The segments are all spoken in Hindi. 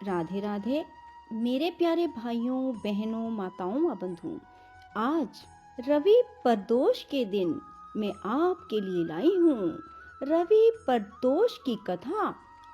राधे राधे मेरे प्यारे भाइयों बहनों माताओं व बंधुओं। आज रवि प्रदोष के दिन मैं आपके लिए लाई हूँ रवि प्रदोष की कथा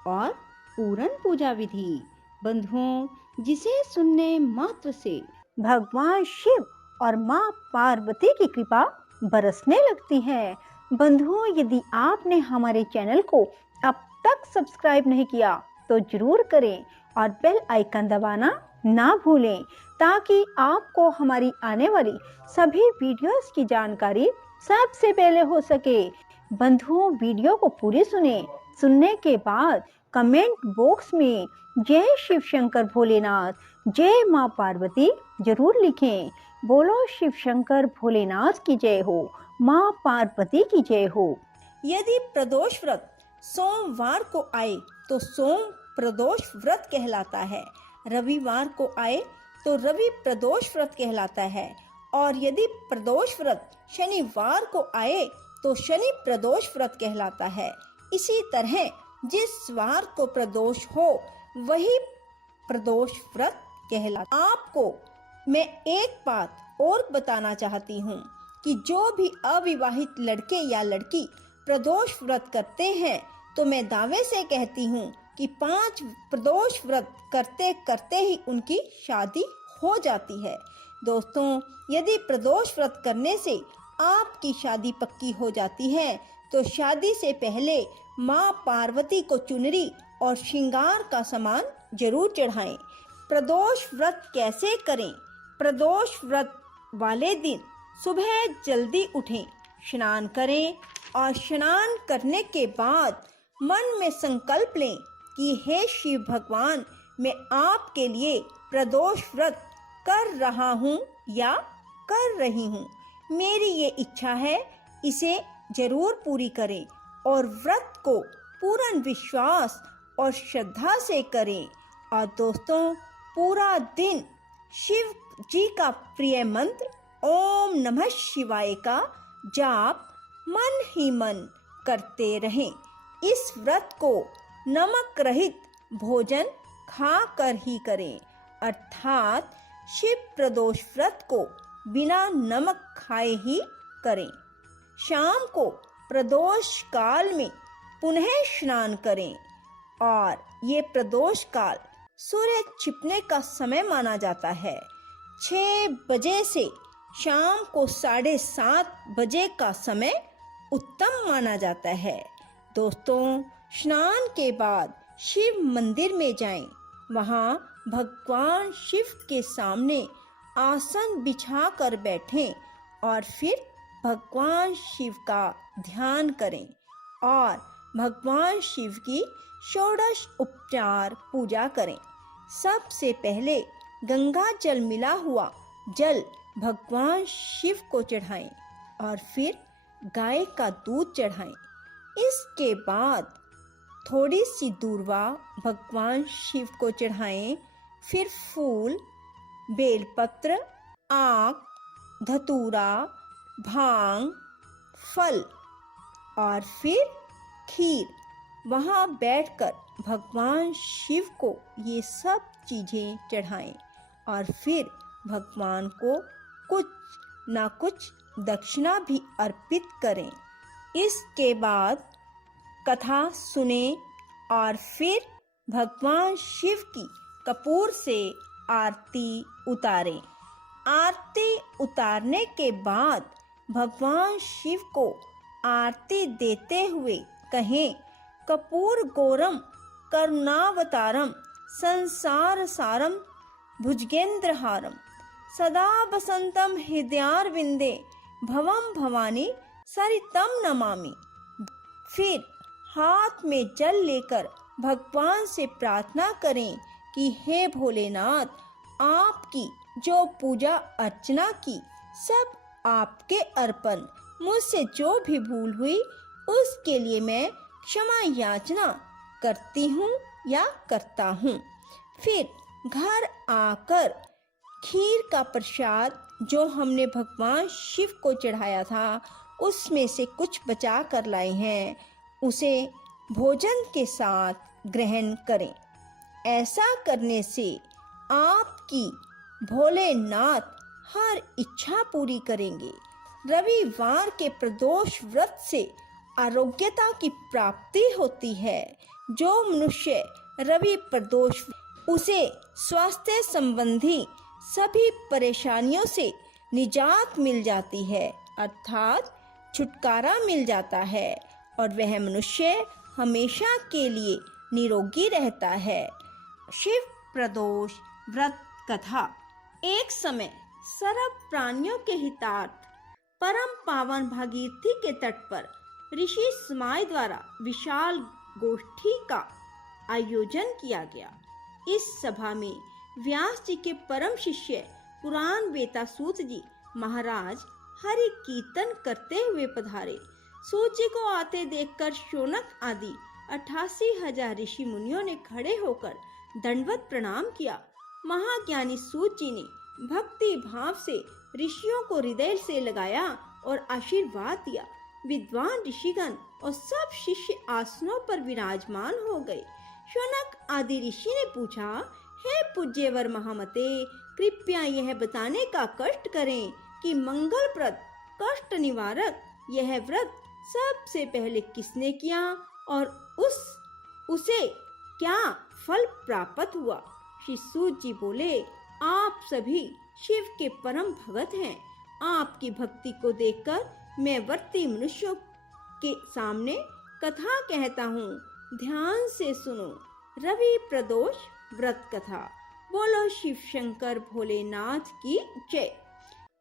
और पूरन पूजा विधि। बंधुओं, जिसे सुनने मात्र से भगवान शिव और माँ पार्वती की कृपा बरसने लगती है। बंधुओं, यदि आपने हमारे चैनल को अब तक सब्सक्राइब नहीं किया तो जरूर करें और बेल आइकन दबाना ना भूलें, ताकि आपको हमारी आने वाली सभी वीडियोस की जानकारी सबसे पहले हो सके। बंधुओं, वीडियो को पूरी सुनने के बाद कमेंट बॉक्स में जय शिव शंकर भोलेनाथ, जय माँ पार्वती जरूर लिखें। बोलो शिव शंकर भोलेनाथ की जय हो, माँ पार्वती की जय हो। यदि प्रदोष व्रत सोमवार को आए तो सोम प्रदोष व्रत कहलाता है। रविवार को आए तो रवि प्रदोष व्रत कहलाता है। और यदि प्रदोष व्रत शनिवार को आए तो शनि प्रदोष व्रत कहलाता है। इसी तरह जिस वार को प्रदोष हो वही प्रदोष व्रत कहलाता। आपको मैं एक बात और बताना चाहती हूँ कि जो भी अविवाहित लड़के या लड़की प्रदोष व्रत करते हैं तो मैं दावे से कहती हूँ कि 5 प्रदोष व्रत करते करते ही उनकी शादी हो जाती है। दोस्तों, यदि प्रदोष व्रत करने से आपकी शादी पक्की हो जाती है तो शादी से पहले माँ पार्वती को चुनरी और श्रृंगार का सामान जरूर चढ़ाएं। प्रदोष व्रत कैसे करें? प्रदोष व्रत वाले दिन सुबह जल्दी उठें, स्नान करें और स्नान करने के बाद मन में संकल्प लें कि हे शिव भगवान, मैं आपके लिए प्रदोष व्रत कर रहा हूँ या कर रही हूँ। मेरी ये इच्छा है, इसे जरूर पूरी करें और व्रत को पूर्ण विश्वास और श्रद्धा से करें। और दोस्तों, पूरा दिन शिव जी का प्रिय मंत्र ओम नमः शिवाय का जाप मन ही मन करते रहें। इस व्रत को नमक रहित भोजन खा कर ही करें, अर्थात शिव प्रदोष व्रत को बिना नमक खाए ही करें। शाम को प्रदोष काल में पुनः स्नान करें और ये प्रदोष काल सूर्य छिपने का समय माना जाता है। 6 बजे से शाम को 7:30 बजे का समय उत्तम माना जाता है। दोस्तों, स्नान के बाद शिव मंदिर में जाएं। वहां भगवान शिव के सामने आसन बिछा कर बैठें और फिर भगवान शिव का ध्यान करें और भगवान शिव की षोडश उपचार पूजा करें। सबसे पहले गंगा जल मिला हुआ जल भगवान शिव को चढ़ाएं और फिर गाय का दूध चढ़ाएं। इसके बाद थोड़ी सी दूर्वा भगवान शिव को चढ़ाएं। फिर फूल, बेलपत्र, आक, धतूरा, भांग, फल और फिर खीर वहां बैठकर भगवान शिव को ये सब चीजें चढ़ाएं और फिर भगवान को कुछ ना कुछ दक्षिणा भी अर्पित करें। इसके बाद कथा सुने और फिर भगवान शिव की कपूर से आरती उतारें। आरती उतारने के बाद भगवान शिव को आरती देते हुए कहें, कपूर गौरम करुणावतारम संसार सारम भुजगेंद्रहारम सदा बसंतम हृदयारविंदे भवम भवानी सरितम नमामि। फिर हाथ में जल लेकर भगवान से प्रार्थना करें कि हे भोलेनाथ, आपकी जो पूजा अर्चना की सब आपके अर्पण। मुझसे जो भी भूल हुई उसके लिए मैं क्षमा याचना करती हूँ या करता हूँ। फिर घर आकर खीर का प्रसाद जो हमने भगवान शिव को चढ़ाया था उसमें से कुछ बचा कर लाए हैं, उसे भोजन के साथ ग्रहण करें। ऐसा करने से आपकी भोलेनाथ हर इच्छा पूरी करेंगे। रविवार के प्रदोष व्रत से आरोग्यता की प्राप्ति होती है। जो मनुष्य रवि प्रदोष, उसे स्वास्थ्य संबंधी सभी परेशानियों से निजात मिल जाती है, अर्थात छुटकारा मिल जाता है और वह मनुष्य हमेशा के लिए निरोगी रहता है। शिव प्रदोष व्रत कथा। एक समय सर्व प्राणियों के हितार्थ परम पावन भागीरथी के तट पर ऋषि समाय द्वारा विशाल गोष्ठी का आयोजन किया गया। इस सभा में व्यास जी के परम शिष्य पुराण वेतासूत जी महाराज हरि कीर्तन करते हुए पधारे। सूत जी को आते देखकर शौनक आदि 88,000 ऋषि मुनियों ने खड़े होकर दंडवत प्रणाम किया। महाज्ञानी सूत जी ने भक्ति भाव से ऋषियों को हृदय से लगाया और आशीर्वाद दिया। विद्वान ऋषिगण और सब शिष्य आसनों पर विराजमान हो गए। शौनक आदि ऋषि ने पूछा, हे पूज्यवर महामते, कृपया यह बताने का कष्ट करें कि मंगलप्रद कष्ट निवारक यह व्रत सबसे पहले किसने किया और उसे क्या फल प्राप्त हुआ। श्री सूत जी बोले, आप सभी शिव के परम भगत हैं। आपकी भक्ति को देखकर मैं वर्ती मनुष्यों के सामने कथा कहता हूँ, ध्यान से सुनो। रवि प्रदोष व्रत कथा। बोलो शिव शंकर भोलेनाथ की जय।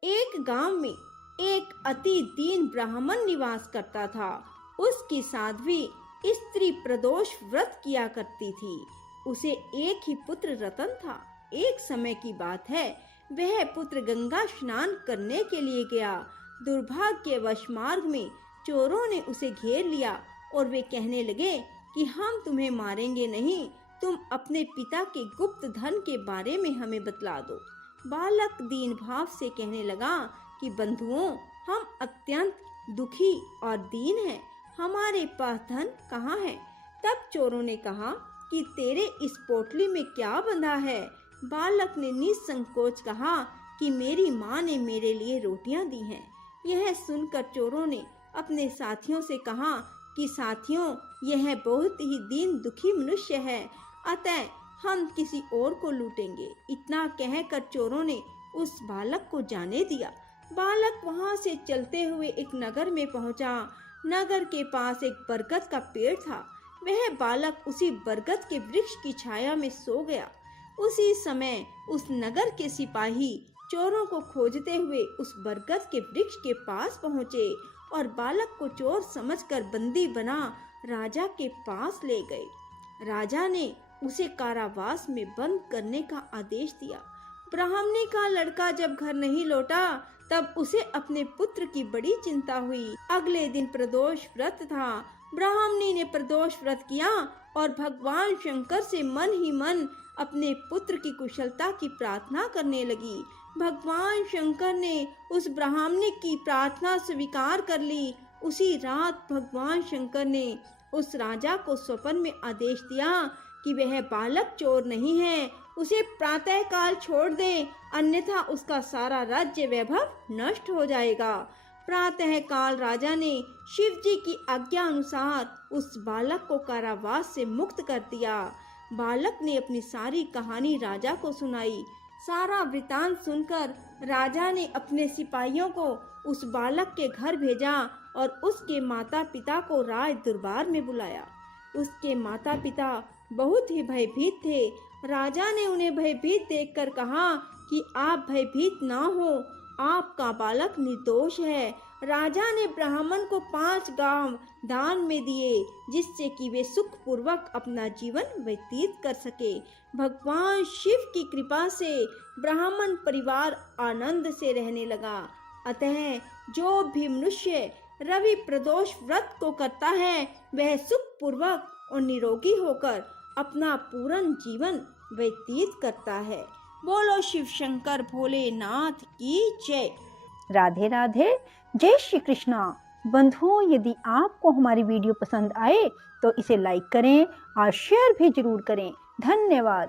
एक गांव में एक अति दीन ब्राह्मण निवास करता था। उसकी साध्वी स्त्री प्रदोष व्रत किया करती थी। उसे एक ही पुत्र रतन था। एक समय की बात है, वह पुत्र गंगा स्नान करने के लिए गया। दुर्भाग्यवश मार्ग में चोरों ने उसे घेर लिया और वे कहने लगे कि हम तुम्हें मारेंगे नहीं, तुम अपने पिता के गुप्त धन के बारे में हमें बतला दो। बालक दीन भाव से कहने लगा कि बंधुओं, हम अत्यंत दुखी और दीन हैं, हमारे पास धन कहाँ है। तब चोरों ने कहा कि तेरे इस पोटली में क्या बंधा है। बालक ने निसंकोच कहा कि मेरी माँ ने मेरे लिए रोटियां दी हैं। यह सुनकर चोरों ने अपने साथियों से कहा कि साथियों, यह बहुत ही दीन दुखी मनुष्य है, अतः हम किसी और को लूटेंगे। इतना कहकर चोरों ने उस बालक को जाने दिया। बालक वहां से चलते हुए एक नगर में पहुंचा। नगर के पास एक बरगद का पेड़ था। वह बालक उसी बरगद के वृक्ष की छाया में सो गया। उसी समय उस नगर के सिपाही चोरों को खोजते हुए उस बरगद के वृक्ष के पास पहुंचे और बालक को चोर समझकर बंदी बना राजा के पास ले गए। राजा ने उसे कारावास में बंद करने का आदेश दिया। ब्राह्मणी का लड़का जब घर नहीं लौटा तब उसे अपने पुत्र की बड़ी चिंता हुई। अगले दिन प्रदोष व्रत था। ब्राह्मणी ने प्रदोष व्रत किया और भगवान शंकर से मन ही मन अपने पुत्र की कुशलता की प्रार्थना करने लगी। भगवान शंकर ने उस ब्राह्मणी की प्रार्थना स्वीकार कर ली। उसी रात भगवान शंकर ने उस राजा को स्वप्न में आदेश दिया कि वह बालक चोर नहीं है, उसे प्रातः काल छोड़ दे, अन्यथा उसका सारा राज्य वैभव नष्ट हो जाएगा। प्रातः काल राजा ने शिव जी की आज्ञा अनुसार उस बालक को कारावास से मुक्त कर दिया। बालक ने अपनी सारी कहानी राजा को सुनाई। सारा वृतांत सुनकर राजा ने अपने सिपाहियों को उस बालक के घर भेजा और उसके माता पिता को राज दरबार में बुलाया। उसके माता पिता बहुत ही भयभीत थे। राजा ने उन्हें भयभीत देखकर कहा कि आप भयभीत ना हो, आपका बालक निर्दोष है। राजा ने ब्राह्मण को 5 गांव दान में दिए, जिससे कि वे सुख पूर्वक अपना जीवन व्यतीत कर सके। भगवान शिव की कृपा से ब्राह्मण परिवार आनंद से रहने लगा। अतः जो भी मनुष्य रवि प्रदोष व्रत को करता है वह सुख पूर्वक और निरोगी होकर अपना पूर्ण जीवन व्यतीत करता है। बोलो शिव शंकर भोलेनाथ की जय। राधे राधे, जय श्री कृष्णा। बंधुओं, यदि आपको हमारी वीडियो पसंद आए तो इसे लाइक करें और शेयर भी जरूर करें। धन्यवाद।